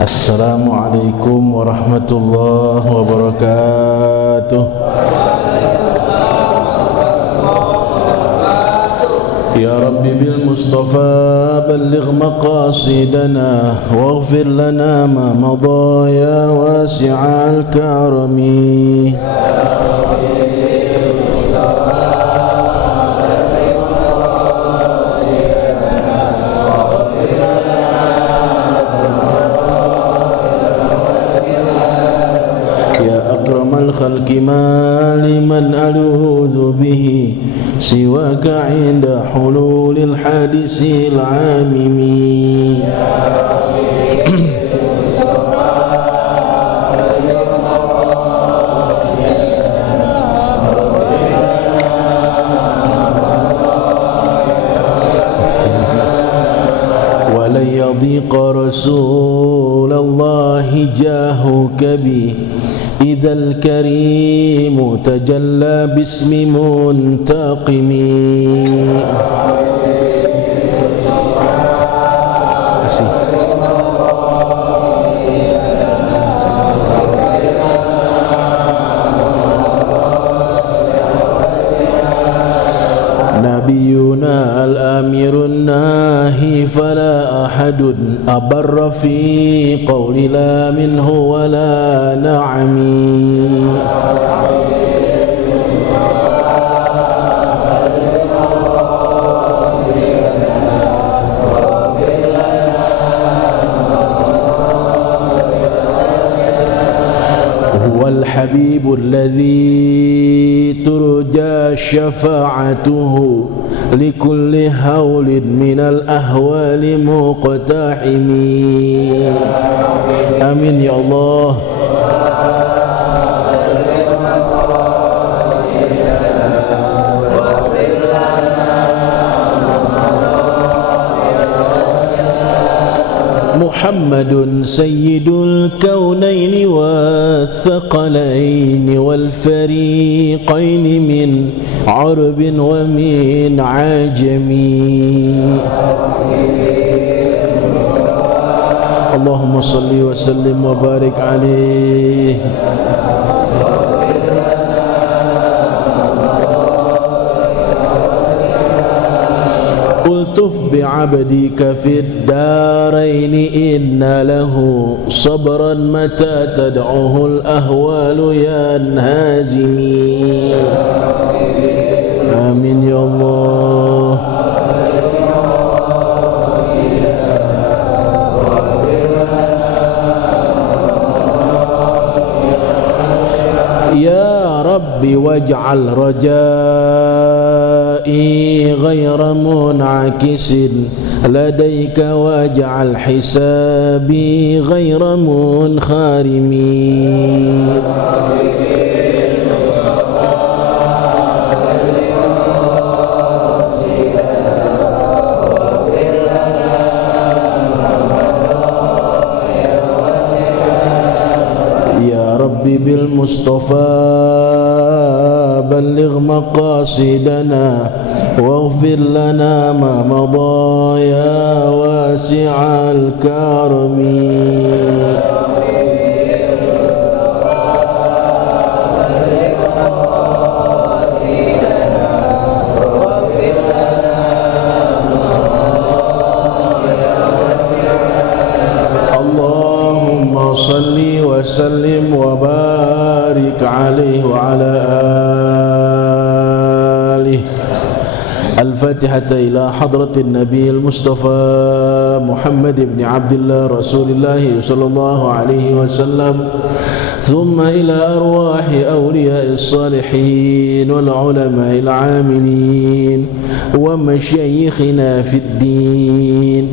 Assalamualaikum warahmatullahi wabarakatuh. Ya Rabbi bil Mustafa balligh maqasidana waghfir lana ma madha ya wasi'al karami. الخلق ما لمن ألوذ به سواك عند حلول الحادث العامم ولن يضيق رسول الله جاهك بي إذا الكريم تجلى باسم منتقم نبينا الأمير الناهي فلا أحد أبر في قول لا منه ولا نعم هو الحبيب الذي ترجى شفاعته لكل هول من الأهوال مقتحم آمين يا الله. محمد سيد الكونين والثقلين والفريقين من عرب ومن عجم اللهم صل وسلم وبارك عليه. الطف بعبدك في الدارين إن له صبرا متى تدعوه الأهوال ينهزم آمين يا الله. يا ربي واجعل رجائي غير منعكس لديك واجعل حسابي غير منخرم بالمصطفى بلغ مقاصدنا واغفر لنا ما مضى يا واسع الكرم اللهم صل وسلم وبارك عليه وعلى آله. الفاتحة إلى حضرة النبي المصطفى محمد بن عبد الله رسول الله صلى الله عليه وسلم ثم إلى أرواح أولياء الصالحين والعلماء العاملين ومشايخنا في الدين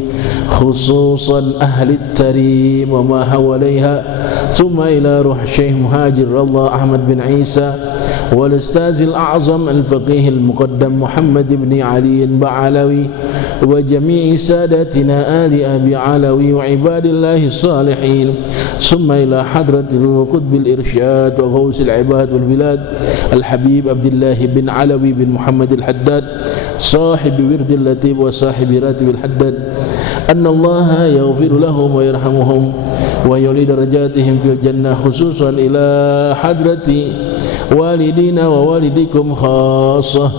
خصوصا أهل التريم وما حواليها ثم إلى روح الشيخ مهاجر الله أحمد بن عيسى والأستاذ الأعظم الفقيه المقدم محمد بن علي بعلوي وجميع سادتنا آل أبي علوي وعباد الله الصالحين ثم إلى حضرة القطب الإرشاد وغوث العباد والبلاد الحبيب عبد الله بن علوي بن محمد الحداد صاحب ورد اللطيف وصاحب راتب الحداد annallaha yaghfiru lahum wa yarhamuhum wa yuli darajatihim fil jannah khususan ila hadrati walidina wa walidikum khassah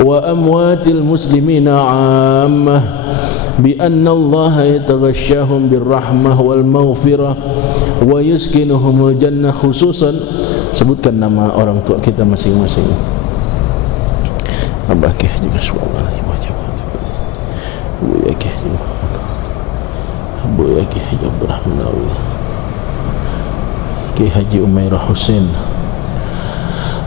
wa amwatil muslimina 'ammah bi anna allaha yataghashshahum birrahmah wal maghfirah wa yuskinuhumul jannah khususan. Sebutkan nama orang tua kita masing-masing. Abah Ki Haji Kasbullah, Ibu Ki Haji Muhammad, Ibu Ki Haji Abdurrahman Awli, Ki Haji Umairah Husain,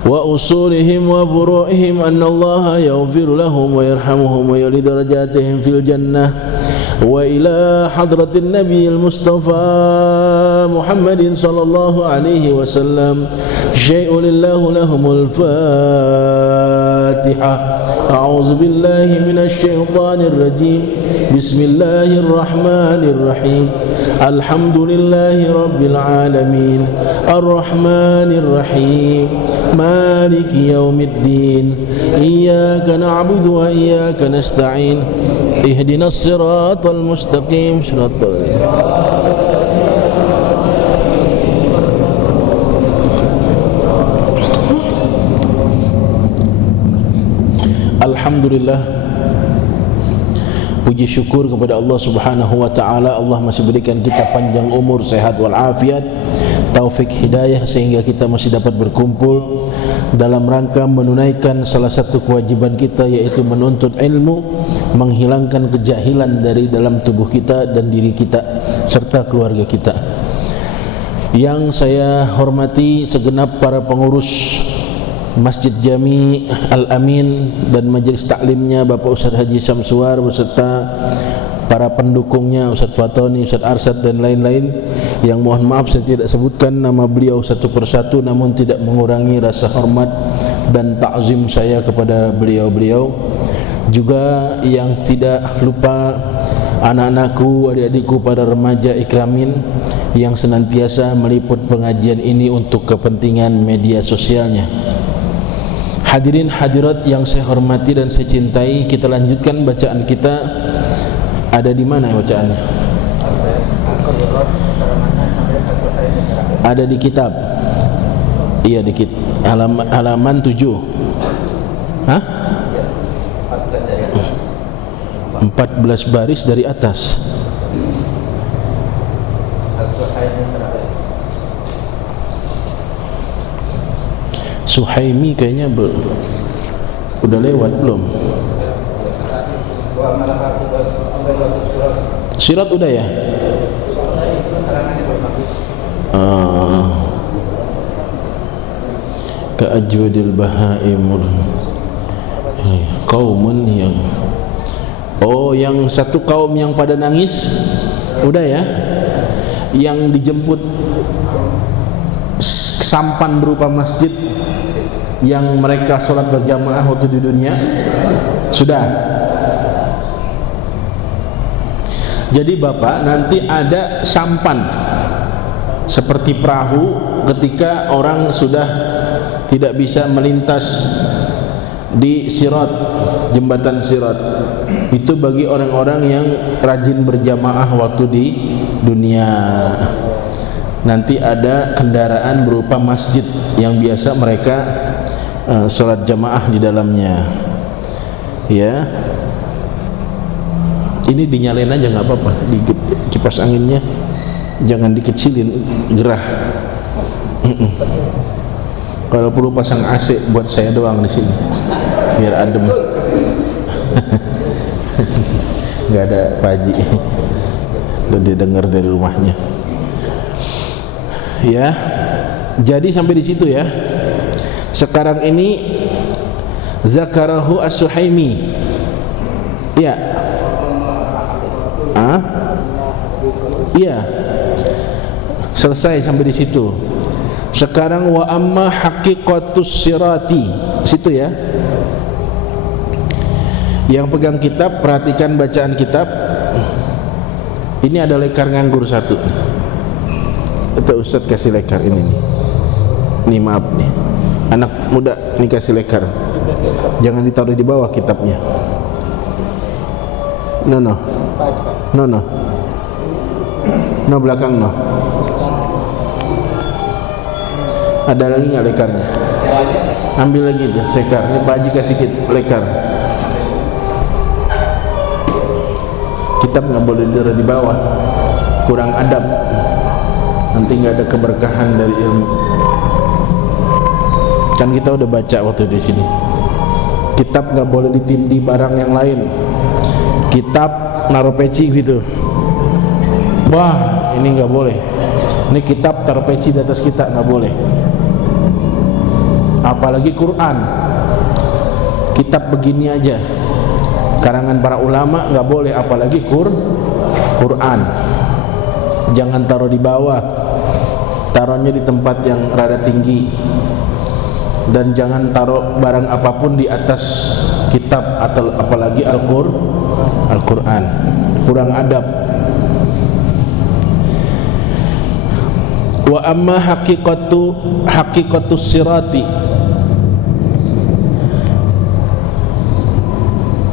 wa usulihim wa furu'ihim anna allaha yaghfiru lahum wa yarhamuhum wa yuli darajatihim fil jannah wa ila hadratin nabiyil mustafa Muhammadin sallallahu alaihi wasallam syai'un lillahu lahumul fatihah. A'udzu billahi minasy syaithanir rajim. Bismillahir rahmanir rahim. Alhamdulillahi rabbil alamin. Arrahmanir rahim. Maliki yaumiddin. Iyyaka na'budu wa iyyaka nasta'in. Ihdinas siratal mustaqim. Shiratal Alhamdulillah, puji syukur kepada Allah Subhanahu wa taala. Allah masih berikan kita panjang umur, sehat wal afiat, taufik hidayah sehingga kita masih dapat berkumpul dalam rangka menunaikan salah satu kewajiban kita, yaitu menuntut ilmu, menghilangkan kejahilan dari dalam tubuh kita dan diri kita serta keluarga kita. Yang saya hormati segenap para pengurus Masjid Jami Al-Amin dan majelis taklimnya, Bapak Ustaz Haji Syamsuar beserta para pendukungnya, Ustaz Fatoni, Ustaz Arsad dan lain-lain, yang mohon maaf saya tidak sebutkan nama beliau satu persatu, namun tidak mengurangi rasa hormat dan takzim saya kepada beliau-beliau. Juga yang tidak lupa anak-anakku, adik-adikku, para remaja ikramin yang senantiasa meliput pengajian ini untuk kepentingan media sosialnya. Hadirin hadirat yang saya hormati dan saya cintai, kita lanjutkan bacaan kita. Ada di mana bacaannya? Ada di kitab. Iya, di halaman 7. Hah? 14 baris dari atas. Suhaimi kayaknya udah lewat belum? Sirat udah ya? Ka'ajwadil bahaimul qaumun yang yang satu kaum yang pada nangis udah ya? Yang dijemput sampan berupa masjid yang mereka sholat berjamaah waktu di dunia sudah. Jadi Bapak, nanti ada sampan seperti perahu ketika orang sudah tidak bisa melintas di sirat, jembatan sirat. Itu bagi orang-orang yang rajin berjamaah waktu di dunia. Nanti ada kendaraan berupa masjid yang biasa mereka sholat jamaah di dalamnya. Ya, ini dinyalain aja nggak apa-apa, di kipas anginnya jangan dikecilin, gerah. Kalau perlu pasang AC buat saya doang di sini, biar adem. Nggak ada Pak Haji, udah dia dengar dari rumahnya. Ya, jadi sampai di situ ya. Sekarang ini zakarahu as-Suhaimi. Ya. Iya. Selesai sampai di situ. Sekarang wa amma haqiqatus sirati. Situ ya. Yang pegang kitab, perhatikan bacaan kitab. Ini ada lekar nganggur satu. Itu Ustaz kasih lekar ini nih. Nih maaf nih. Anak muda nih kasih lekar. Jangan ditaruh di bawah kitabnya. No. No belakang no. Ada lagi nggak lekarnya? Ambil lagi tuh sekar. Ini Pak Haji kasih lekar. Kitab nggak boleh ditaruh di bawah. Kurang adab. Nanti nggak ada keberkahan dari ilmu. Kan kita udah baca waktu di sini. Kitab nggak boleh ditindih barang yang lain. Kitab naruh peci gitu. Wah, ini nggak boleh. Ini kitab taruh peci di atas kita, nggak boleh. Apalagi Quran. Kitab begini aja, karangan para ulama nggak boleh, apalagi Quran. Jangan taruh di bawah, taruhnya di tempat yang rada tinggi. Dan jangan taruh barang apapun di atas kitab atau apalagi Al-Quran. Kurang adab. Wa amma haqiqatu sirati,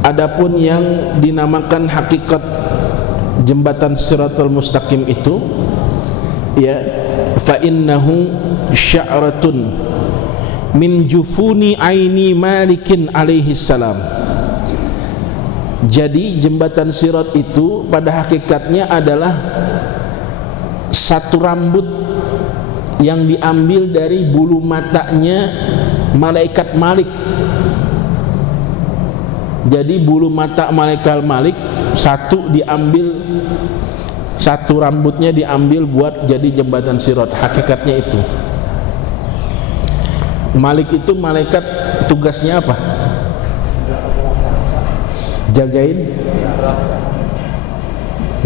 adapun yang dinamakan hakikat jembatan Siratul Mustaqim itu, ya, fa innahu sya'ratun min jufuni aini Malikin alaihi salam. Jadi jembatan Sirat itu pada hakikatnya adalah satu rambut yang diambil dari bulu matanya malaikat Malik. Jadi bulu mata malaikat Malik satu diambil, satu rambutnya diambil buat jadi jembatan Sirat. Hakikatnya itu. Malik itu malaikat, tugasnya apa? Jagain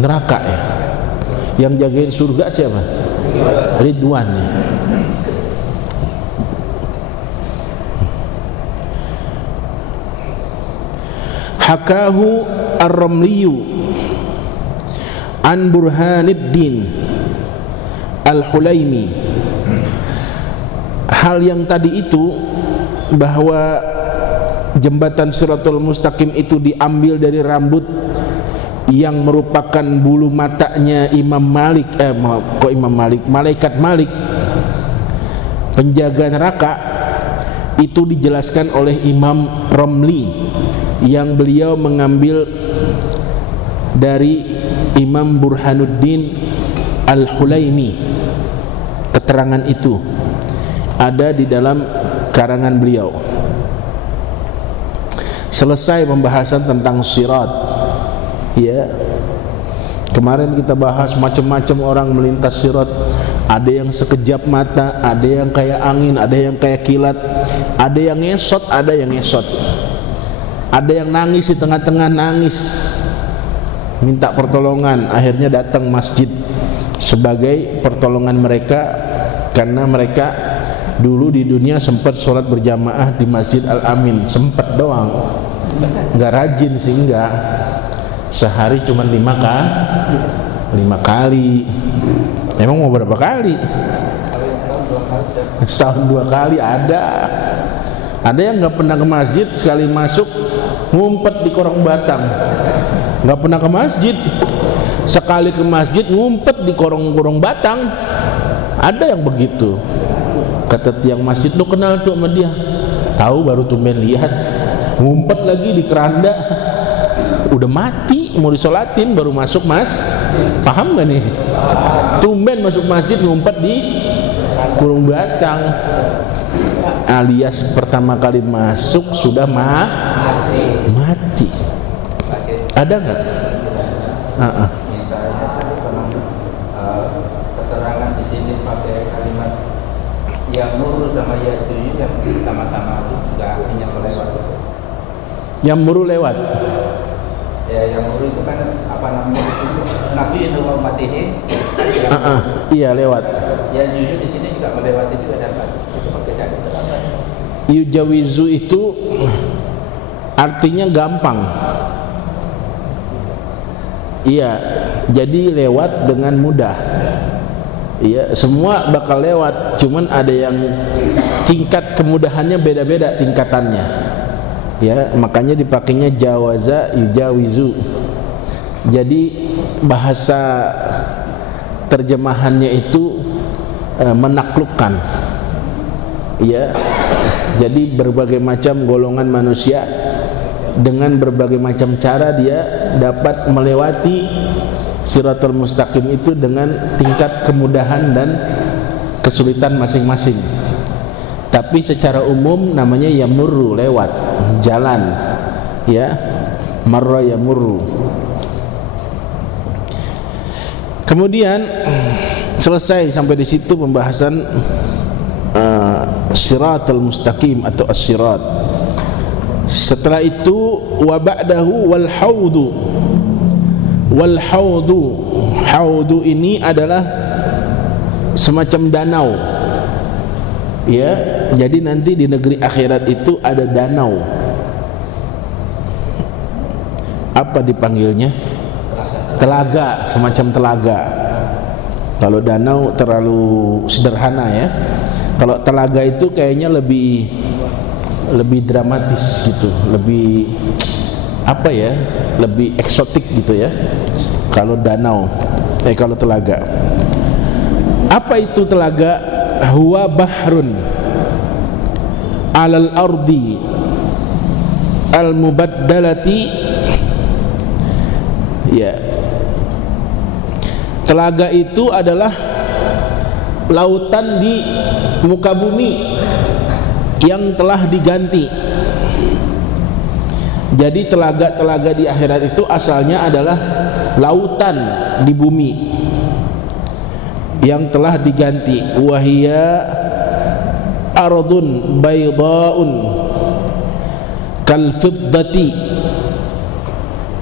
neraka ya. Yang jagain surga siapa? Ridwan ya. Hakahu Ar-Ramliyu an Burhanuddin Al-Hulaimi. Hal yang tadi itu, bahwa jembatan Siratul Mustaqim itu diambil dari rambut yang merupakan bulu matanya Imam Malik, malaikat Malik, penjaga neraka, itu dijelaskan oleh Imam Romli, yang beliau mengambil dari Imam Burhanuddin Al-Hulaimi. Keterangan itu ada di dalam karangan beliau. Selesai pembahasan tentang sirat, ya. Kemarin kita bahas macam-macam orang melintas sirat. Ada yang sekejap mata, ada yang kayak angin, ada yang kayak kilat, ada yang ngesot, ada yang ngesot. Ada yang nangis di tengah-tengah, nangis minta pertolongan. Akhirnya datang masjid sebagai pertolongan mereka, karena mereka dulu di dunia sempat sholat berjamaah di Masjid Al-Amin. Sempat doang, nggak rajin sih, enggak. Sehari cuma 5 kali. Emang mau berapa kali? Setahun 2 kali ada. Ada yang nggak pernah ke masjid, sekali masuk ngumpet di korong batang. Nggak pernah ke masjid, sekali ke masjid ngumpet di korong batang. Ada yang begitu. Kata tiang masjid, lu kenal tuh sama dia? Tahu, baru tumben lihat. Ngumpet lagi di keranda. Udah mati, mau disolatin, baru masuk mas. Paham gak nih? Tumben masuk masjid, ngumpet di kurung batang. Alias pertama kali masuk sudah mati. Ada nggak? Keterangan di sini pakai kalimat yang muru sama Ya'juj yang sama-sama itu juga hanya lewat. Yang muru lewat. Ya, yang muru itu kan apa namanya? Nabi yang matihi. Iya, lewat. Ya'juj di sini juga melewati juga dapat. Itu pakai keterangan. Yujawizu itu artinya gampang. Iya, jadi lewat dengan mudah. Iya, semua bakal lewat, cuman ada yang tingkat kemudahannya beda-beda tingkatannya. Ya, makanya dipakainya jawaza yujawizu. Jadi bahasa terjemahannya itu menaklukkan, ya. Jadi berbagai macam golongan manusia dengan berbagai macam cara dia dapat melewati Shiratal Mustaqim itu dengan tingkat kemudahan dan kesulitan masing-masing. Tapi secara umum namanya yamurru, lewat, jalan, ya. Marra yamurru. Kemudian selesai sampai di situ pembahasan Shiratal Mustaqim atau as-sirat. Setelah itu wa ba'dahu wal haudu. Wal haudu, haudu ini adalah semacam danau, ya. Jadi nanti di negeri akhirat itu ada danau. Apa dipanggilnya? Telaga, semacam telaga. Kalau danau terlalu sederhana, ya. Kalau telaga itu kayaknya lebih dramatis gitu, lebih apa ya, lebih eksotik gitu ya. Kalau danau, kalau telaga. Apa itu telaga? Huwa bahrun alal ardi al mubaddalati, ya. Telaga itu adalah lautan di muka bumi yang telah diganti. Jadi telaga-telaga di akhirat itu asalnya adalah lautan di bumi yang telah diganti. Wahia ardun baydaun kal fiddati.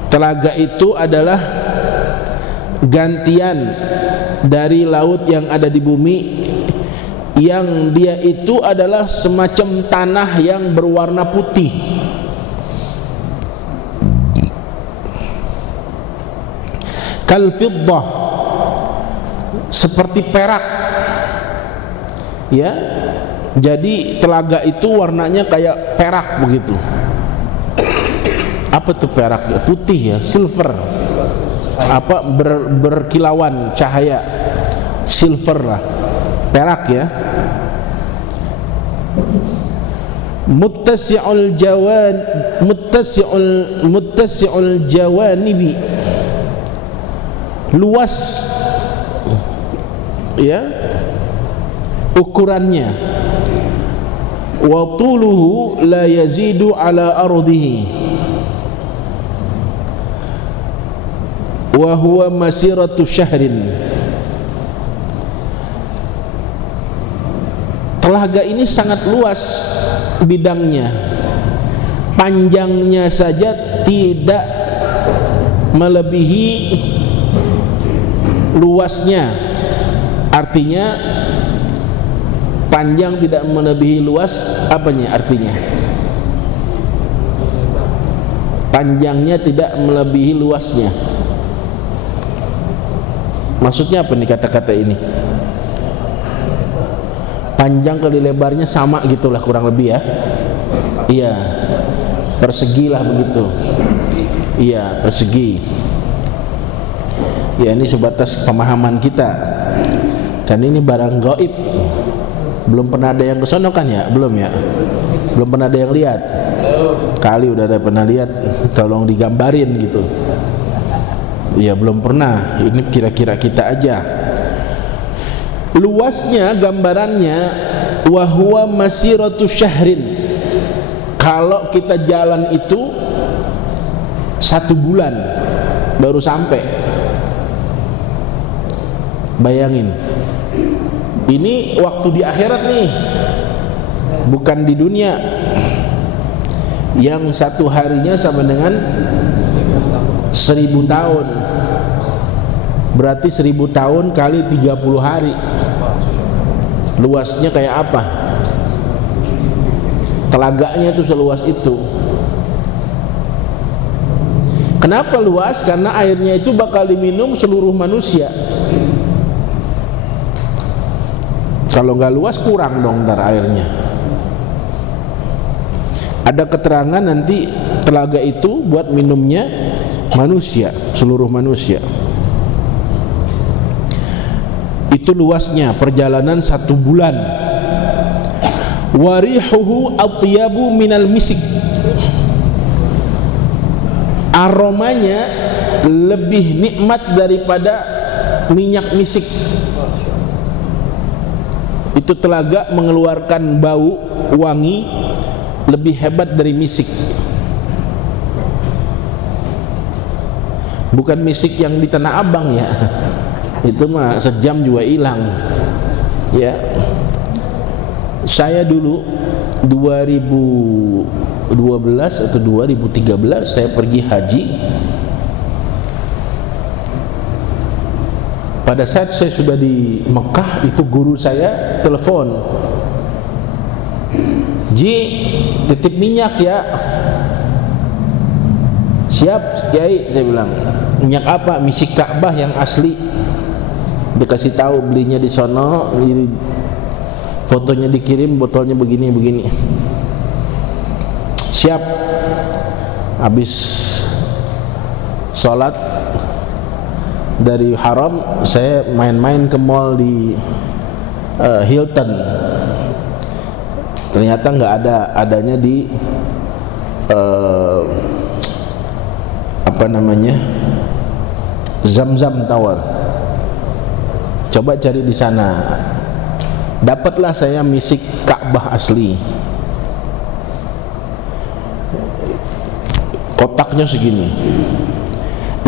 Telaga itu adalah gantian dari laut yang ada di bumi, yang dia itu adalah semacam tanah yang berwarna putih. Kal fiddah, seperti perak, ya. Jadi telaga itu warnanya kayak perak begitu. Apa tuh perak? Ya, putih, ya, silver. Apa berkilauan cahaya, silver lah, perak, ya. Muttasi'ul jawanibi, luas, ya, ukurannya. Wa tuluhu la yazidu ala ardihi wa huwa masiratu syahrin. Telaga ini sangat luas bidangnya, panjangnya saja tidak melebihi luasnya. Artinya panjang tidak melebihi luas, apanya artinya? Panjangnya tidak melebihi luasnya. Maksudnya apa nih kata-kata ini? Panjang kali lebarnya sama gitulah kurang lebih, ya. Iya, persegi lah begitu. Iya, persegi. Ya, ini sebatas pemahaman kita. Kan ini barang gaib. Belum pernah ada yang kesono kan, ya? Belum, ya? Belum pernah ada yang lihat. Kali udah ada pernah lihat, tolong digambarin gitu. Ya, belum pernah. Ini kira-kira kita aja. Luasnya, gambarannya, wa huwa masiratu syahrin. Kalau kita jalan itu 1 bulan baru sampai. Bayangin, ini waktu di akhirat nih, bukan di dunia, yang 1 harinya sama dengan 1000 tahun. Berarti 1000 tahun kali 30 hari. Luasnya kayak apa? Telaganya itu seluas itu. Kenapa luas? Karena airnya itu bakal diminum seluruh manusia. Kalau nggak luas kurang dong ntar airnya. Ada keterangan nanti telaga itu buat minumnya manusia, seluruh manusia. Itu luasnya perjalanan 1 bulan. Warihuhu atyabu minal misik, aromanya lebih nikmat daripada minyak misik. Itu telaga mengeluarkan bau wangi lebih hebat dari misik. Bukan misik yang di Tanah Abang ya, itu mah sejam juga hilang ya. Saya dulu 2012 atau 2013 saya pergi haji. Pada saat saya sudah di Mekah, itu guru saya telepon, "Ji, titip minyak ya." "Siap Kiai," saya bilang. "Minyak apa?" "Misik Ka'bah yang asli." Dikasih tahu belinya di sono, fotonya dikirim, botolnya begini. Siap. Habis sholat dari haram, saya main-main ke mall di Hilton. Ternyata nggak adanya di Zamzam Tower. Coba cari di sana. Dapatlah saya misik Ka'bah asli. Kotaknya segini.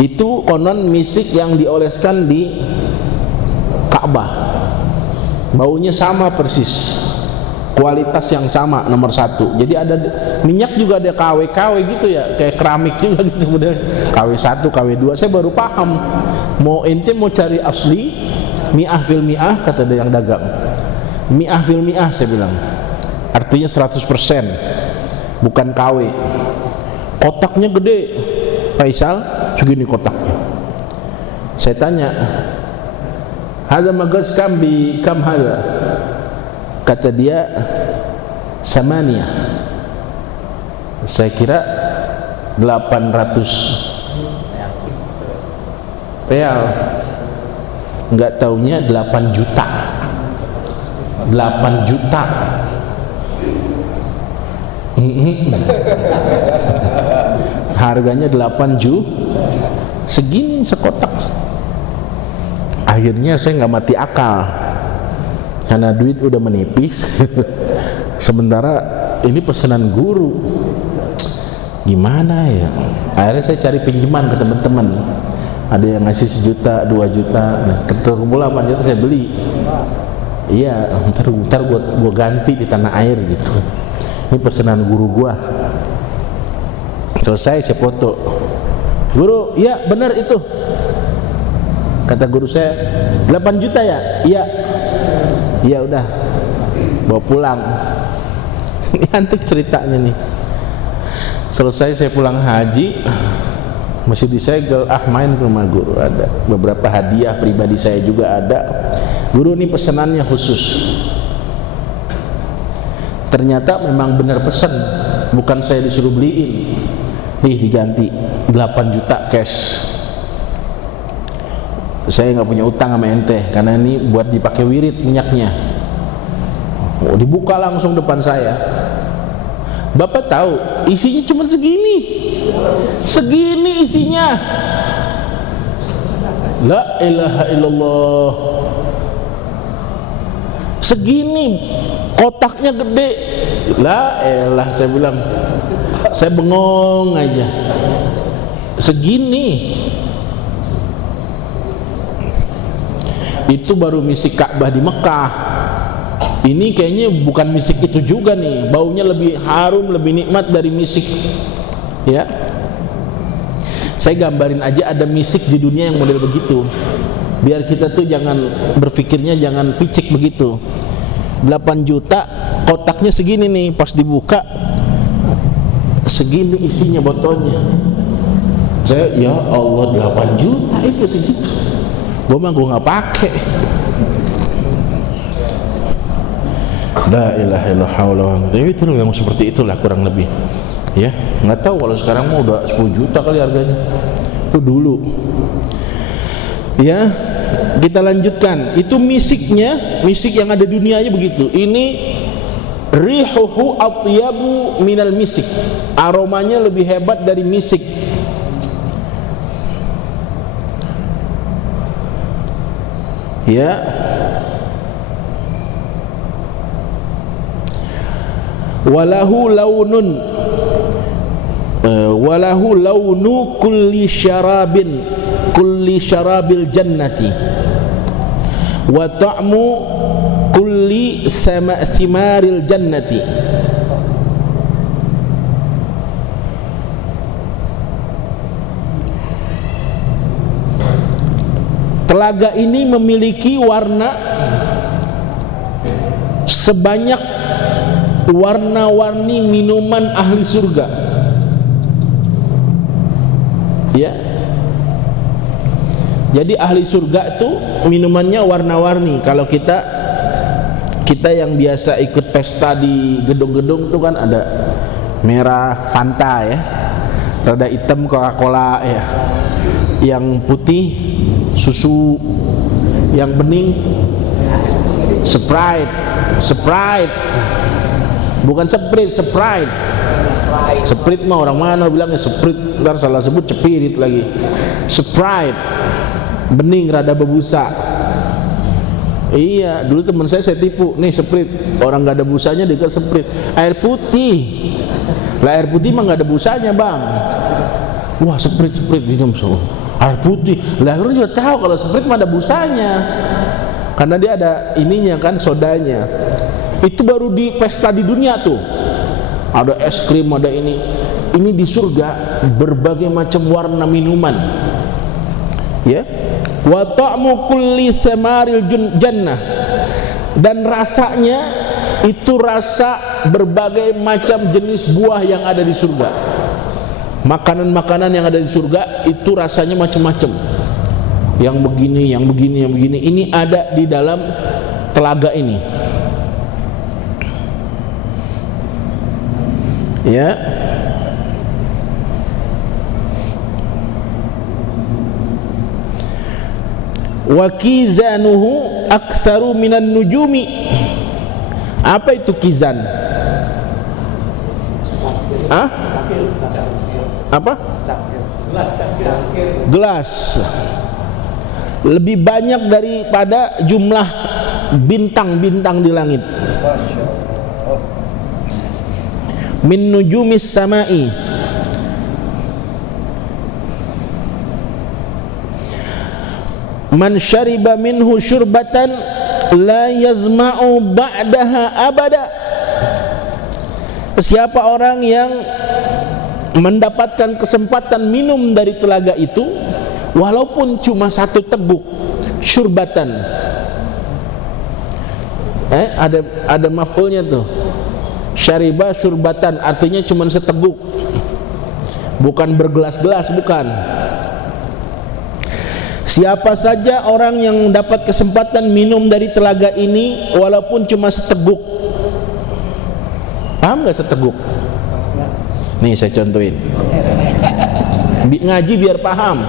Itu konon misik yang dioleskan di Ka'bah. Baunya sama persis, kualitas yang sama, nomor 1. Jadi ada minyak juga ada KW gitu ya, kayak keramik juga gitu, KW1, KW2. Saya baru paham. Mau ente mau cari asli, mi'ah fil mi'ah, kata dia yang dagang. Mi'ah fil mi'ah, saya bilang, artinya 100%, bukan KW. Kotaknya gede, Faisal, segini kotaknya. Saya tanya, "Hadza magaz kam bi kam hadza?" Kata dia, "Samania." Saya kira 800 real. Enggak taunya 8 juta. 8 juta. Harganya 8 juta. Segini sekotak. Akhirnya saya nggak mati akal, karena duit udah menipis. Sementara ini pesanan guru, gimana ya? Akhirnya saya cari pinjaman ke teman-teman. Ada yang ngasih 1 juta, 2 juta. Nah, ketemu 8 juta saya beli. Iya, ntar gua ganti di tanah air gitu. Ini pesanan guru gua. Selesai saya foto. "Guru, iya benar itu." Kata guru saya, 8 juta ya? "Iya." "Iya udah, bawa pulang." Ini antik ceritanya nih. Selesai saya pulang haji, masih disegel, main ke rumah guru. Ada beberapa hadiah pribadi saya juga ada. "Guru, ini pesanannya khusus." Ternyata memang benar pesan, bukan saya disuruh beliin. Nih diganti 8 juta cash. Saya nggak punya utang sama ente, karena ini buat dipakai wirid minyaknya. Oh, dibuka langsung depan saya. "Bapak tahu isinya cuma segini, segini isinya." La ilaha illallah. Segini, kotaknya gede. La elah, saya bilang, saya bengong aja. Segini. Itu baru misik Ka'bah di Mekah. Ini kayaknya bukan misik itu juga nih. Baunya lebih harum, lebih nikmat dari misik. Ya. Saya gambarin aja ada misik di dunia yang model begitu. Biar kita tuh jangan berpikirnya jangan picik begitu. 8 juta, kotaknya segini nih, pas dibuka segini isinya botolnya. Saya, ya Allah, 8 juta itu segitu. Gue nggak pakai. La ilaha illallah. Tapi itu yang seperti itulah kurang lebih. Ya, nggak tahu kalau sekarang mau udah 10 juta kali harganya. Itu dulu. Ya, kita lanjutkan. Itu misiknya, misik yang ada dunianya begitu. Ini rihuhu atyabu minal misik. Aromanya lebih hebat dari misik. Ya. Walahu launun walahu launu kulli syarabil jannati wa ta'mu kulli thimaril jannati. Telaga ini memiliki warna sebanyak warna-warni minuman ahli surga. Ya. Jadi ahli surga itu minumannya warna-warni. Kalau kita yang biasa ikut pesta di gedung-gedung itu kan ada merah Fanta ya, rada hitam Coca-Cola ya, yang putih susu, yang bening Sprite, bukan Sprite. Sprite mah orang mana bilangnya Sprite, ntar salah sebut cepirit lagi. Sprite bening rada berbusa. Iya, dulu teman saya tipu, nih Sprite, orang nggak ada busanya dikasih Sprite. Air putih, lah air putih mah nggak ada busanya bang. Wah Sprite minum semua. Air putih, lah orang juga tahu kalau Sprite mah ada busanya, karena dia ada ininya kan, sodanya. Itu baru di pesta di dunia tuh, ada es krim, ada ini di surga berbagai macam warna minuman. Ya. Wa ta'mu kulli samaril jannah, dan rasanya itu rasa berbagai macam jenis buah yang ada di surga. Makanan-makanan yang ada di surga itu rasanya macam-macam. Yang begini. Ini ada di dalam telaga ini. Ya. Wa kizanuhu aksaru minan nujumi. Apa itu kizan? Apa? Gelas. Lebih banyak daripada jumlah bintang-bintang di langit. Min nujumis samai. Man syariba minhu syurbatan la yazma'u ba'daha abada. Siapa orang yang mendapatkan kesempatan minum dari telaga itu, walaupun cuma satu teguk, syurbatan. Ada maf'ulnya tuh. Syariba syurbatan, artinya cuma seteguk. Bukan bergelas-gelas, bukan. Siapa saja orang yang dapat kesempatan minum dari telaga ini walaupun cuma seteguk. Paham gak seteguk? Nih saya contohin. Ngaji biar paham.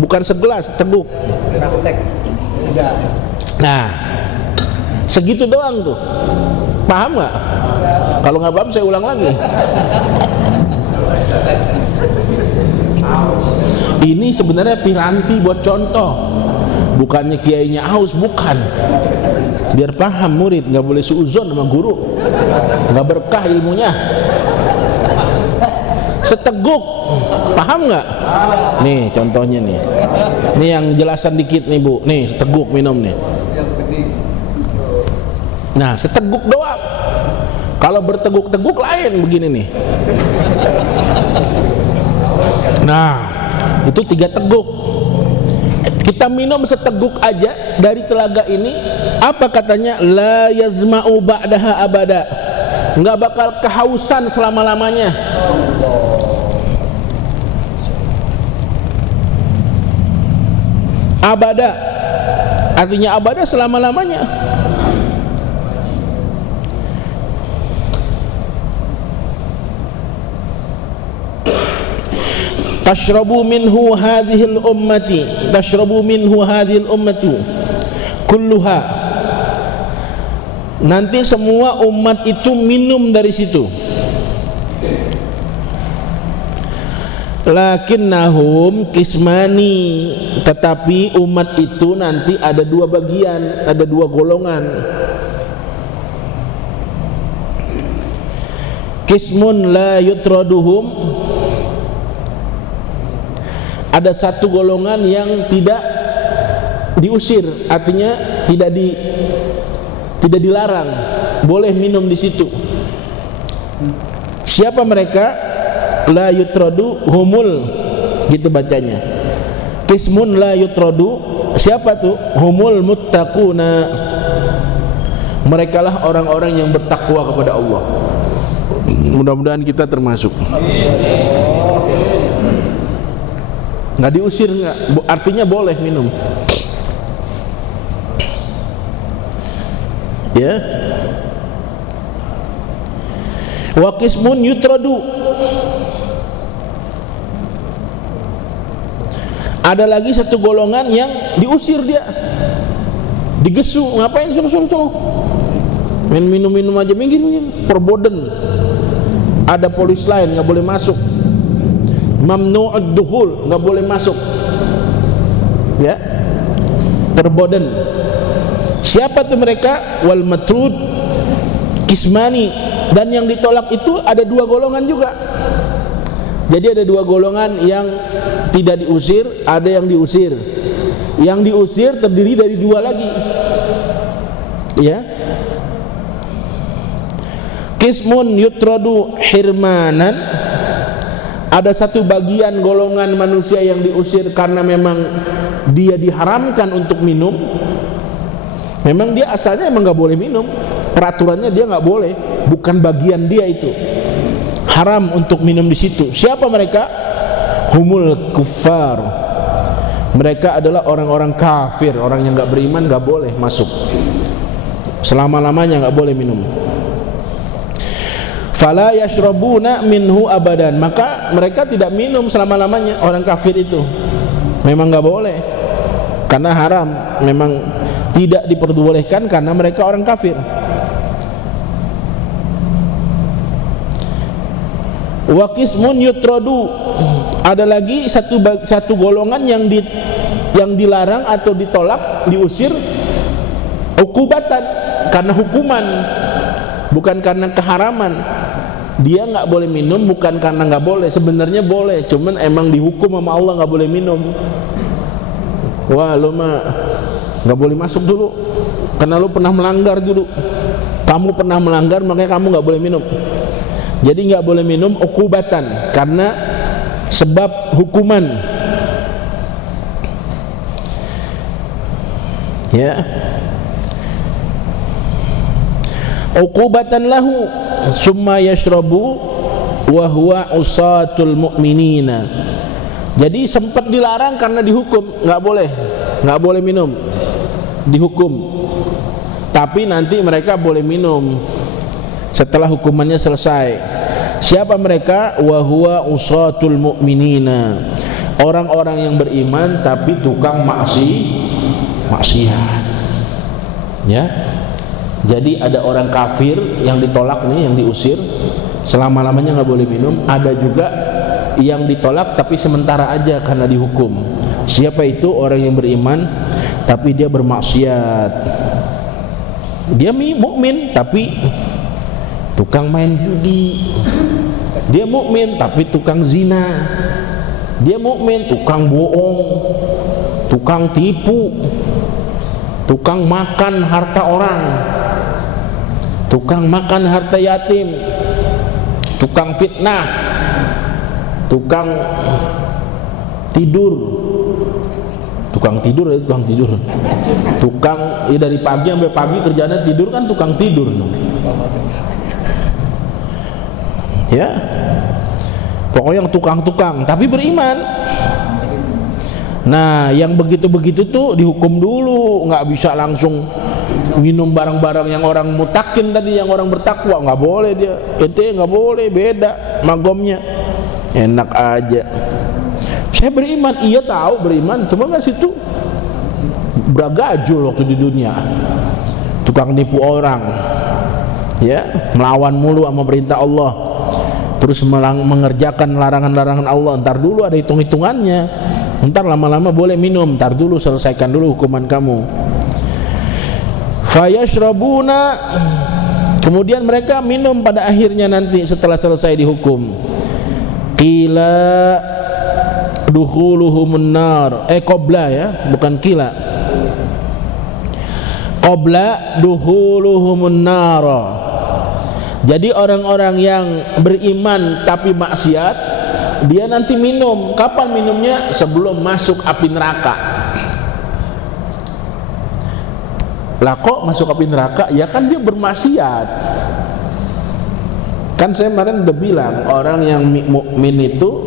Bukan segelas, teguk. Nah, segitu doang tuh. Paham gak? Kalau gak paham saya ulang lagi. Ini sebenarnya piranti buat contoh, bukannya kiainya haus, bukan. Biar paham murid, nggak boleh suuzon sama guru, nggak berkah ilmunya. Seteguk, paham nggak? Nih contohnya nih, nih yang jelasan dikit nih bu, nih seteguk minum nih. Nah seteguk doang. Kalau berteguk-teguk lain begini nih. Nah itu 3 teguk. Kita minum seteguk aja dari telaga ini, apa katanya? La yazma'u ba'daha abada. Enggak bakal kehausan selama-lamanya. Abada artinya abada, selama-lamanya. tashrabu minhu hadhil ummatu kulluha, nanti semua umat itu minum dari situ. Lakinnahum kismani, tetapi umat itu nanti ada dua bagian, ada dua golongan. Kismun la yutraduhum, ada satu golongan yang tidak diusir, artinya tidak dilarang, boleh minum di situ. Siapa mereka? La yutradu humul, gitu bacanya. Kismun la yutradu, siapa tuh? Humul muttaquna, merekalah orang-orang yang bertakwa kepada Allah. Mudah-mudahan kita termasuk. Nggak diusir, nggak, artinya boleh minum. Ya. Wa qismun yutradu, ada lagi satu golongan yang diusir, dia digesu, ngapain suruh main minum-minum aja, minggir, perboden. Ada polis lain, nggak boleh masuk. Mamnu'ud dukhul, nggak boleh masuk. Ya, perboden. Siapa tuh mereka? Wal matrud kismani, dan yang ditolak itu ada dua golongan juga. Jadi ada dua golongan yang tidak diusir, ada yang diusir. Yang diusir terdiri dari dua lagi. Ya. Kismun yutradu hirmanan, ada satu bagian golongan manusia yang diusir karena memang dia diharamkan untuk minum. Memang dia asalnya emang nggak boleh minum, peraturannya dia nggak boleh, bukan bagian dia itu, haram untuk minum di situ. Siapa mereka? Humul kuffar, mereka adalah orang-orang kafir, orang yang nggak beriman, nggak boleh masuk, selama-lamanya nggak boleh minum. Fala yashrabuna minhu abadan, maka mereka tidak minum selama-lamanya. Orang kafir itu memang nggak boleh, karena haram, memang tidak diperbolehkan karena mereka orang kafir. Wa qismun yutradu, ada lagi satu golongan yang dilarang atau ditolak, diusir ukubatan, karena hukuman, bukan karena keharaman. Dia nggak boleh minum bukan karena nggak boleh, sebenarnya boleh, cuman emang dihukum sama Allah nggak boleh minum. Wah, lo mah nggak boleh masuk dulu karena lo pernah melanggar dulu. Kamu pernah melanggar, makanya kamu nggak boleh minum. Jadi nggak boleh minum ukubatan, karena sebab hukuman. Ya. Ukubatan lahu summa yashrabu wa huwa usatul mu'minina. Jadi sempat dilarang karena dihukum, nggak boleh minum, dihukum. Tapi nanti mereka boleh minum setelah hukumannya selesai. Siapa mereka? Wa huwa usatul mu'minina, orang-orang yang beriman tapi tukang maksiat. Ya. Jadi ada orang kafir yang ditolak nih, yang diusir, selama-lamanya nggak boleh minum. Ada juga yang ditolak tapi sementara aja karena dihukum. Siapa itu? Orang yang beriman tapi dia bermaksiat. Dia mukmin tapi tukang main judi. Dia mukmin tapi tukang zina. Dia mukmin tukang bohong, tukang tipu, tukang makan harta orang, tukang makan harta yatim, tukang fitnah, tukang tidur, tukang ya dari pagi sampai pagi kerjanya tidur, kan tukang tidur. Ya, pokoknya yang tukang tapi beriman. Nah, yang begitu-begitu tuh dihukum dulu, nggak bisa langsung minum barang-barang yang orang mutakin tadi, yang orang bertakwa, nggak boleh dia. Ente nggak boleh, beda magomnya. Enak aja. Saya beriman, iya tahu beriman, cuma kan situ beragajul waktu di dunia, tukang nipu orang, ya, melawan mulu sama perintah Allah, terus mengerjakan larangan-larangan Allah. Ntar dulu ada hitung-hitungannya, ntar lama-lama boleh minum, ntar dulu selesaikan dulu hukuman kamu. Fayashrabuna, kemudian mereka minum pada akhirnya nanti setelah selesai dihukum. Qila dukhuluhumun nar, qabla ya, bukan qila, qabla dukhuluhumun nar. Jadi orang-orang yang beriman tapi maksiat, dia nanti minum. Kapan minumnya? Sebelum masuk api neraka. Lah kok masuk api neraka? Ya kan dia bermaksiat. Kan saya kemarin udah bilang, orang yang mukmin itu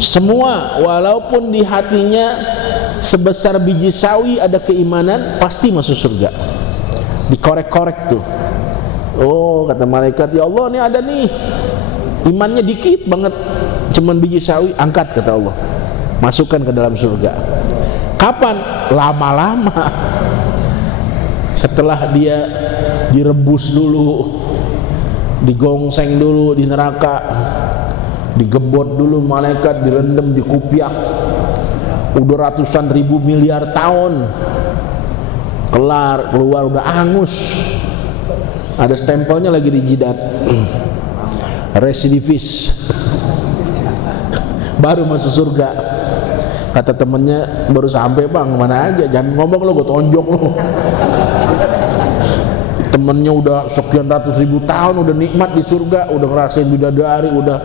semua, walaupun di hatinya sebesar biji sawi ada keimanan, pasti masuk surga. Dikorek-korek tuh. Oh, kata malaikat, ya Allah, ini ada nih imannya dikit banget, cuman biji sawi, angkat kata Allah, masukkan ke dalam surga. Kapan? Lama-lama. Setelah dia direbus dulu, digongseng dulu di neraka, digebot dulu malaikat, direndam, dikupiak, udah ratusan ribu miliar tahun, kelar, keluar udah angus, ada stempelnya lagi di jidat, residivis, baru masuk surga. Kata temennya, baru sampai bang, mana aja, jangan ngomong lo, gue tonjok lo. Temennya udah sekian ratus ribu tahun, udah nikmat di surga, udah ngerasain bidadari, udah,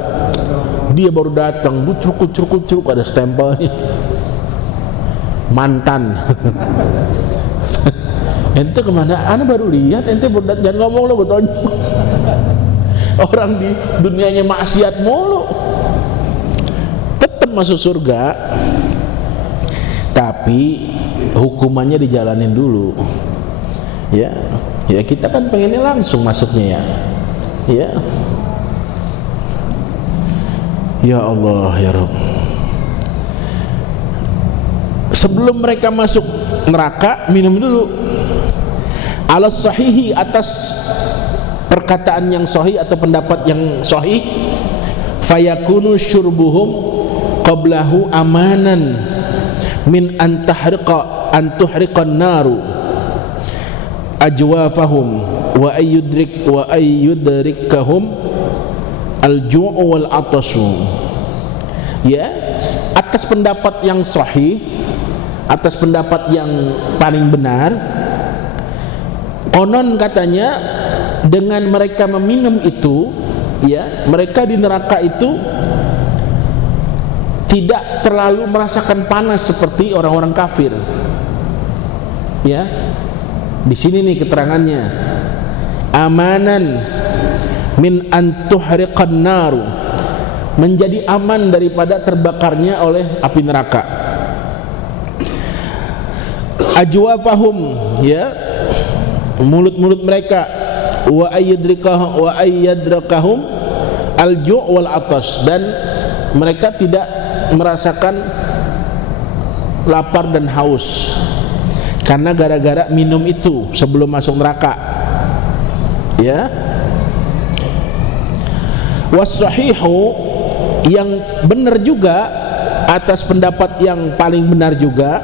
dia baru datang, kucruk ada stempelnya, mantan. Ente kemana? Ana baru lihat, ente jangan ngomong lo, gue tonjok. Orang di dunianya maksiat mulu, tetap masuk surga, tapi hukumannya dijalanin dulu. Ya, ya kita kan pengennya langsung masuknya ya. Ya. Ya Allah ya Rabb. Sebelum mereka masuk neraka, minum dulu. Alas sahihi, atas perkataan yang sahih atau pendapat yang sahih, fayakunu syurbuhum qablahu amanan min antuhriqan naru ajwafahum wa ayyudrikahum al-ju'u wal atasu. Ya, atas pendapat yang sahih, atas pendapat yang paling benar, konon katanya dengan mereka meminum itu, ya, mereka di neraka itu tidak terlalu merasakan panas seperti orang-orang kafir. Ya, di sini nih keterangannya, amanan min antuhriqan naru, menjadi aman daripada terbakarnya oleh api neraka. Ajwafahum, ya, mulut-mulut mereka, wa ayyadrakahum al-ju' wal atas, dan mereka tidak merasakan lapar dan haus karena gara-gara minum itu sebelum masuk neraka. Ya, was-sahihu, yang benar juga, atas pendapat yang paling benar juga,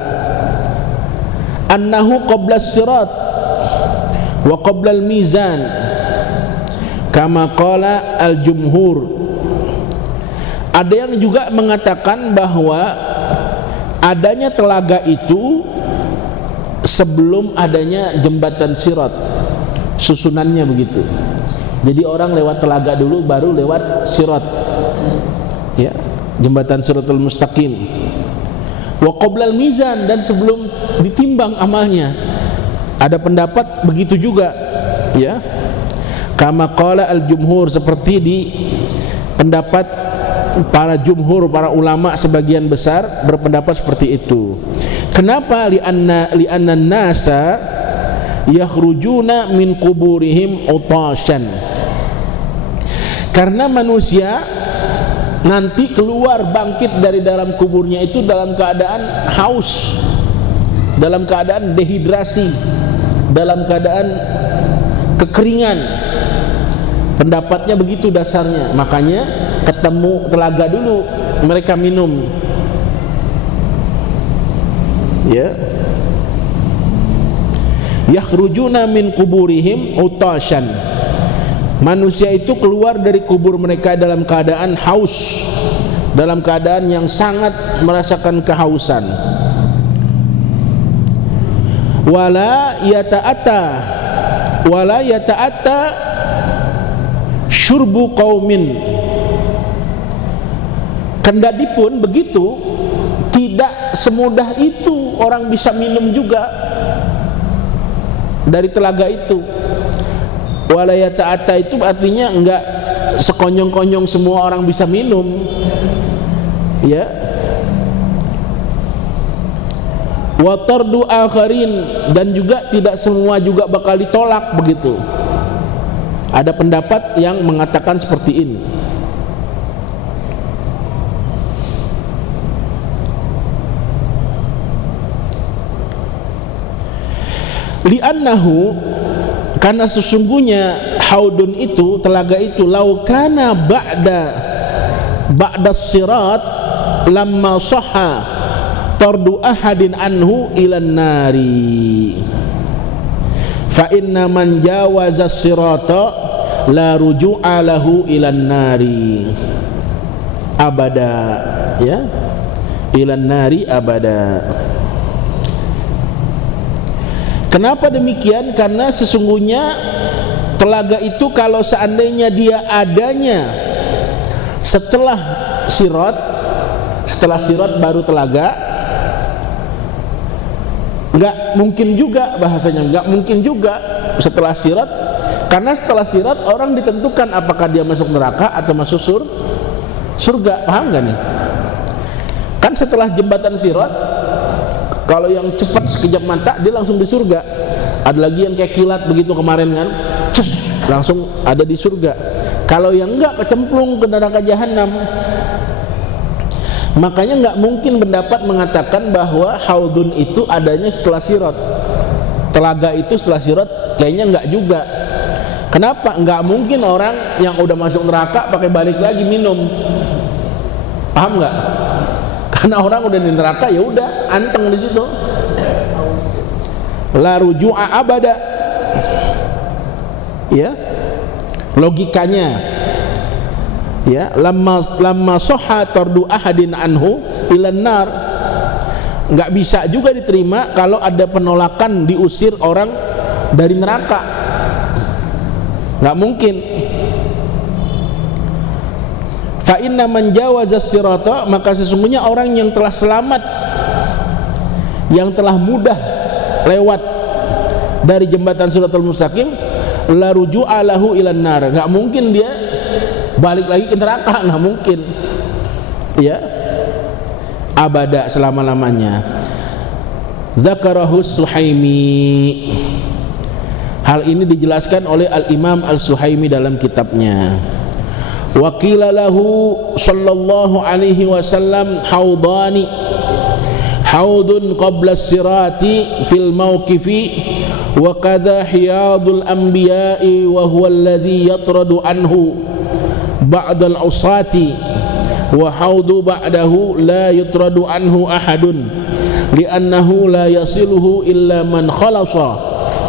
annahu qabla sirat wa qabla al-mizan kama qala al-jumhur. Ada yang juga mengatakan bahwa adanya telaga itu sebelum adanya jembatan sirat, susunannya begitu. Jadi orang lewat telaga dulu, baru lewat sirat, ya, jembatan siratul mustaqim. Wa qabla al-mizan, dan sebelum ditimbang amalnya. Ada pendapat begitu juga, ya. Kama qala al-jumhur, seperti di pendapat para jumhur, para ulama sebagian besar berpendapat seperti itu. Kenapa? Li'anna nasa yakhrujuna min quburihim utashan. Karena manusia nanti keluar bangkit dari dalam kuburnya itu dalam keadaan haus, dalam keadaan dehidrasi, dalam keadaan kekeringan. Pendapatnya begitu dasarnya. Makanya ketemu telaga dulu mereka minum. Ya. Yakhrujuna min kuburihim utashan. Manusia itu keluar dari kubur mereka dalam keadaan haus, dalam keadaan yang sangat merasakan kehausan. Wala yata'atta syurbu qaumin. Kendati pun begitu, tidak semudah itu orang bisa minum juga dari telaga itu. Wala yata'atta itu artinya enggak sekonyong-konyong semua orang bisa minum, ya. Wa tardu akharin, dan juga tidak semua juga bakal ditolak begitu. Ada pendapat yang mengatakan seperti ini. Li'annahu, karena sesungguhnya haudun itu, telaga itu, laukana ba'da sirat lamma sahha tardu ahadin anhu ilan nari fa inna man jawaza sirata la ruju'a lahu ilan nari abada, ya, ilan nari abada. Kenapa demikian? Karena sesungguhnya telaga itu kalau seandainya dia adanya setelah sirat baru telaga, nggak mungkin juga, bahasanya nggak mungkin juga setelah sirat, karena setelah sirat orang ditentukan apakah dia masuk neraka atau masuk surga. Paham nggak nih? Kan setelah jembatan sirat, kalau yang cepat sekejap mata dia langsung di surga. Ada lagi yang kayak kilat begitu kemarin kan, cus, langsung ada di surga. Kalau yang enggak kecemplung ke neraka jahanam. Makanya enggak mungkin pendapat mengatakan bahwa haudun itu adanya setelah sirat. Telaga itu setelah sirat kayaknya enggak juga. Kenapa? Enggak mungkin orang yang udah masuk neraka pakai balik lagi minum. Paham enggak? Karena orang udah di neraka, ya udah anteng di situ. La ruju'a abada. Ya. Logikanya. Ya, lamma sahha tardu ahadin anhu ilan nar. Enggak bisa juga diterima kalau ada penolakan diusir orang dari neraka. Enggak mungkin. Fa inna man jawaza sirata, maka sesungguhnya orang yang telah selamat, yang telah mudah lewat dari jembatan Siratal Mustaqim, la ruju'a lahu ilan nar. Enggak mungkin dia balik lagi ke neraka, enggak mungkin. Ya. Abada, selama-lamanya. Dzakarahu Suhaimi. Hal ini dijelaskan oleh Al-Imam Al-Suhaimi dalam kitabnya. Wa qila lahu sallallahu alaihi wasallam haudani, haudun qabla sirati fil mawqifi wa kadha hiyadul anbiya'i wa huwa alladhi yatradu anhu ba'dal usati wa haudu ba'dahu la yatradu anhu ahadun li'annahu la yasiluhu illa man khalasa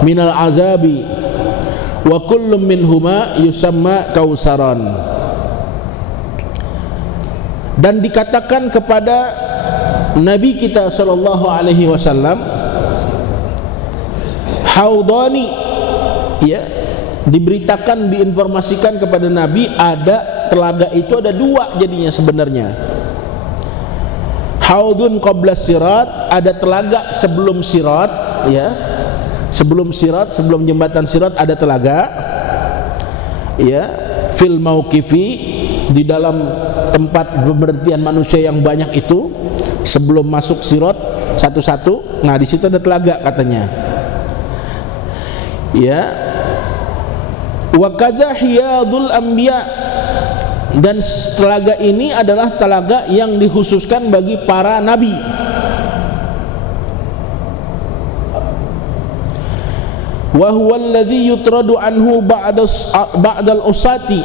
minal azabi wa kullum minhuma yusamma kausaran. Dan dikatakan kepada Nabi kita sallallahu alaihi wasallam, haudani, ya, diberitakan, diinformasikan kepada Nabi ada telaga itu ada dua jadinya sebenarnya. Haudun qabla sirat, ada telaga sebelum sirat, ya. Sebelum sirat, sebelum jembatan sirat ada telaga. Ya, fil mauqifi, di dalam tempat pemberhentian manusia yang banyak itu, sebelum masuk sirat satu-satu. Nah, di situ ada telaga katanya. Ya. Wa kadza hiyadul anbiya, Dan telaga ini adalah telaga yang dikhususkan bagi para nabi. Wa huwa alladhi yutradu anhu ba'dal usati.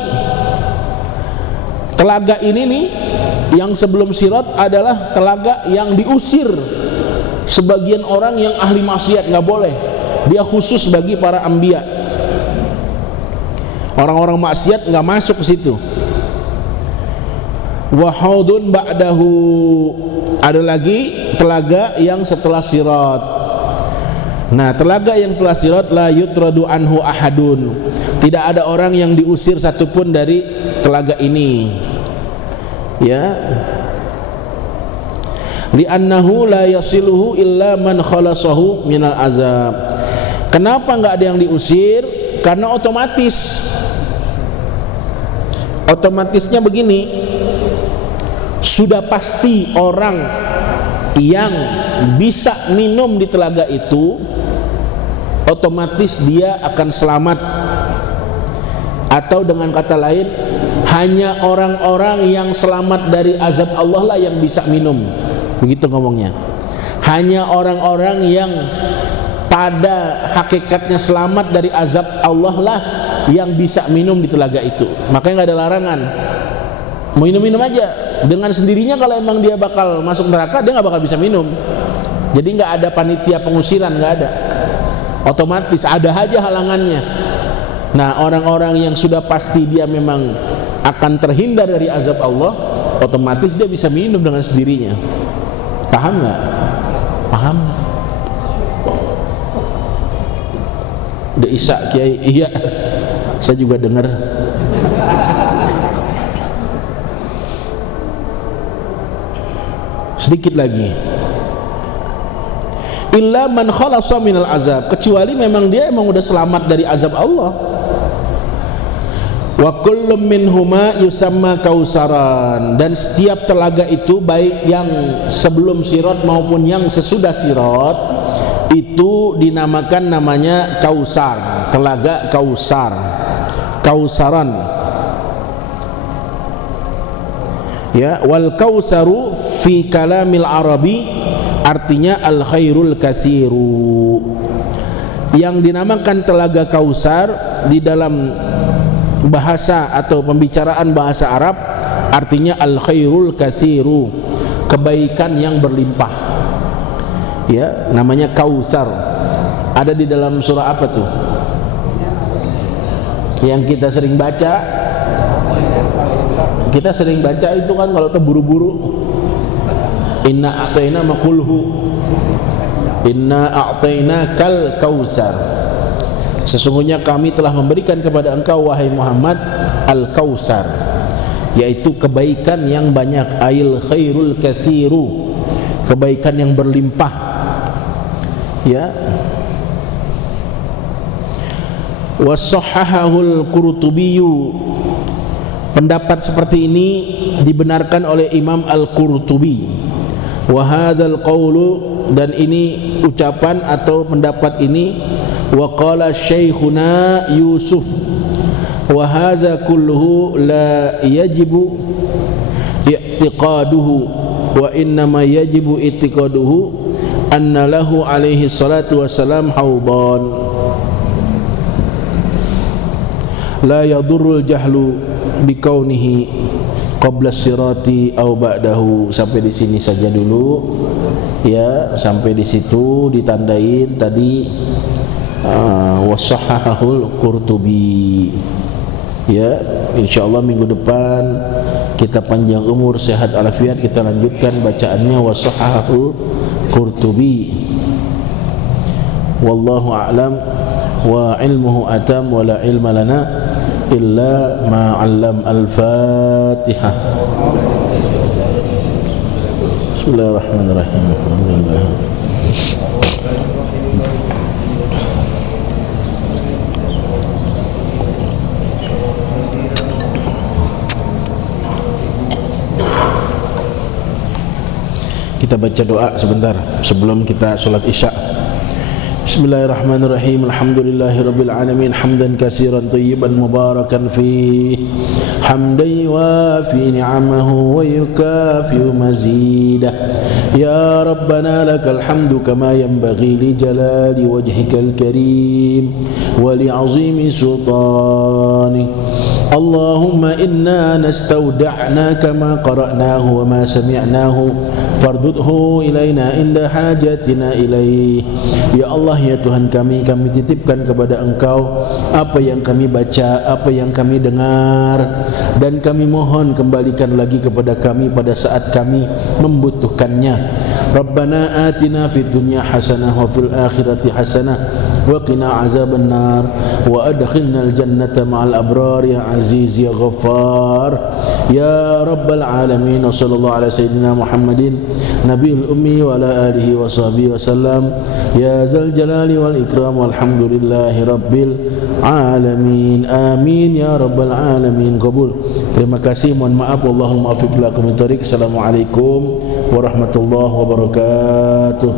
Telaga ini nih yang sebelum Sirat adalah telaga yang diusir sebagian orang yang ahli maksiat, nggak boleh. Dia khusus bagi para anbiya. Orang-orang maksiat nggak masuk ke situ. Wa haudun ba'dahu, ada lagi telaga yang setelah Sirat. Nah, telaga yang setelah Sirat la yutradu anhu ahadun, tidak ada orang yang diusir satupun dari telaga ini, ya. Li'annahu la yasiluhu illa man khalasahu minal azab. Kenapa nggak ada yang diusir? Karena otomatisnya begini, sudah pasti orang yang bisa minum di telaga itu otomatis dia akan selamat, atau dengan kata lain hanya orang-orang yang selamat dari azab Allah lah yang bisa minum, begitu ngomongnya. Hanya orang-orang yang pada hakikatnya selamat dari azab Allah lah yang bisa minum di telaga itu. Makanya nggak ada larangan, mau minum-minum aja dengan sendirinya. Kalau emang dia bakal masuk neraka, dia nggak bakal bisa minum. Jadi nggak ada panitia pengusiran, nggak ada. Otomatis ada aja halangannya. Nah, orang-orang yang sudah pasti dia memang akan terhindar dari azab Allah, otomatis dia bisa minum dengan sendirinya. Paham nggak? Paham? Udah Isya Kiai? Iya, saya juga dengar. Sedikit lagi. Illa man khalasa minal azab, kecuali memang dia emang udah selamat dari azab Allah. Wa kullu minhuma yusamma kausaran, dan setiap telaga itu baik yang sebelum Sirat maupun yang sesudah Sirat itu dinamakan namanya kausar, telaga kausar, kausaran. Ya, wal kausaru fi kalamil arabi artinya al khairul katsiru. Yang dinamakan telaga kausar di dalam bahasa atau pembicaraan bahasa Arab artinya al khairul katsiru, kebaikan yang berlimpah. Ya, namanya kausar. Ada di dalam surah apa tuh? Yang kita sering baca. Kita sering baca itu kan kalau terburu-buru. Inna a'tayna makulhu. Inna a'tayna kal kausar. Sesungguhnya kami telah memberikan kepada engkau wahai Muhammad al-kausar, yaitu kebaikan yang banyak, ail khairul katsiru, kebaikan yang berlimpah. Ya. Wasahhahul Qurtubiyyu, pendapat seperti ini dibenarkan oleh Imam Al-Qurtubi. Wa hadzal qaulu, dan ini ucapan atau pendapat ini, wa qala Syekhuna Yusuf, wa hadza kulluhu la yajibu i'tiqaduhu wa innama yajibu i'tiqaduhu anna lahu alaihi salatu wassalam haudan la yadurrul jahlu bikaunihi qabla sirati aw ba'dahu. Sampai di sini saja dulu ya, sampai di situ ditandain tadi wasahahul Qurtubi. Ya, insyaallah minggu depan kita panjang umur, sehat alafiat, kita lanjutkan bacaannya wasahahul Qurtubi. Wallahu a'lam wa ilmuhu atam wa la ilma lana illa ma 'allam. Al-Fatihah. Bismillahirrahmanirrahim. Alhamdulillah. Kita baca doa sebentar sebelum kita sholat Isya. Bismillahirrahmanirrahim. Alhamdulillahirabbil alamin hamdan katsiran thayyiban mubarakan fihi hamdan yuwafi ni'amahu wa yukafi mazidah. Ya Rabbana lakal hamdu kama yanbaghi li jalali wajhikal karim wa li 'azimi sultanik. Allahumma inna nastawda'naka ma qara'nahu wa ma sami'nahu fardudhu ilaina inda hajatina ilaih. Ya Allah, ya Tuhan kami titipkan kepada Engkau apa yang kami baca, apa yang kami dengar, dan kami mohon kembalikan lagi kepada kami pada saat kami membutuhkannya. Rabbana atina fid dunya hasanah wa fil akhirati hasanah wa qina azaban nar wa adkhilnal jannata ma'al abrar ya aziz ya ghaffar ya rabbal alamin. Sallallahu ala sayyidina Muhammadin nabiyil ummi wa ala alihi wa sahbihi wasallam ya zal jalali wal ikram walhamdulillahi rabbil alamin. Amin ya rabbal alamin. Qabul. Terima kasih, mohon maaf, wallahul muwaffiq ila aqwamit thoriq. Assalamualaikum warahmatullahi wabarakatuh.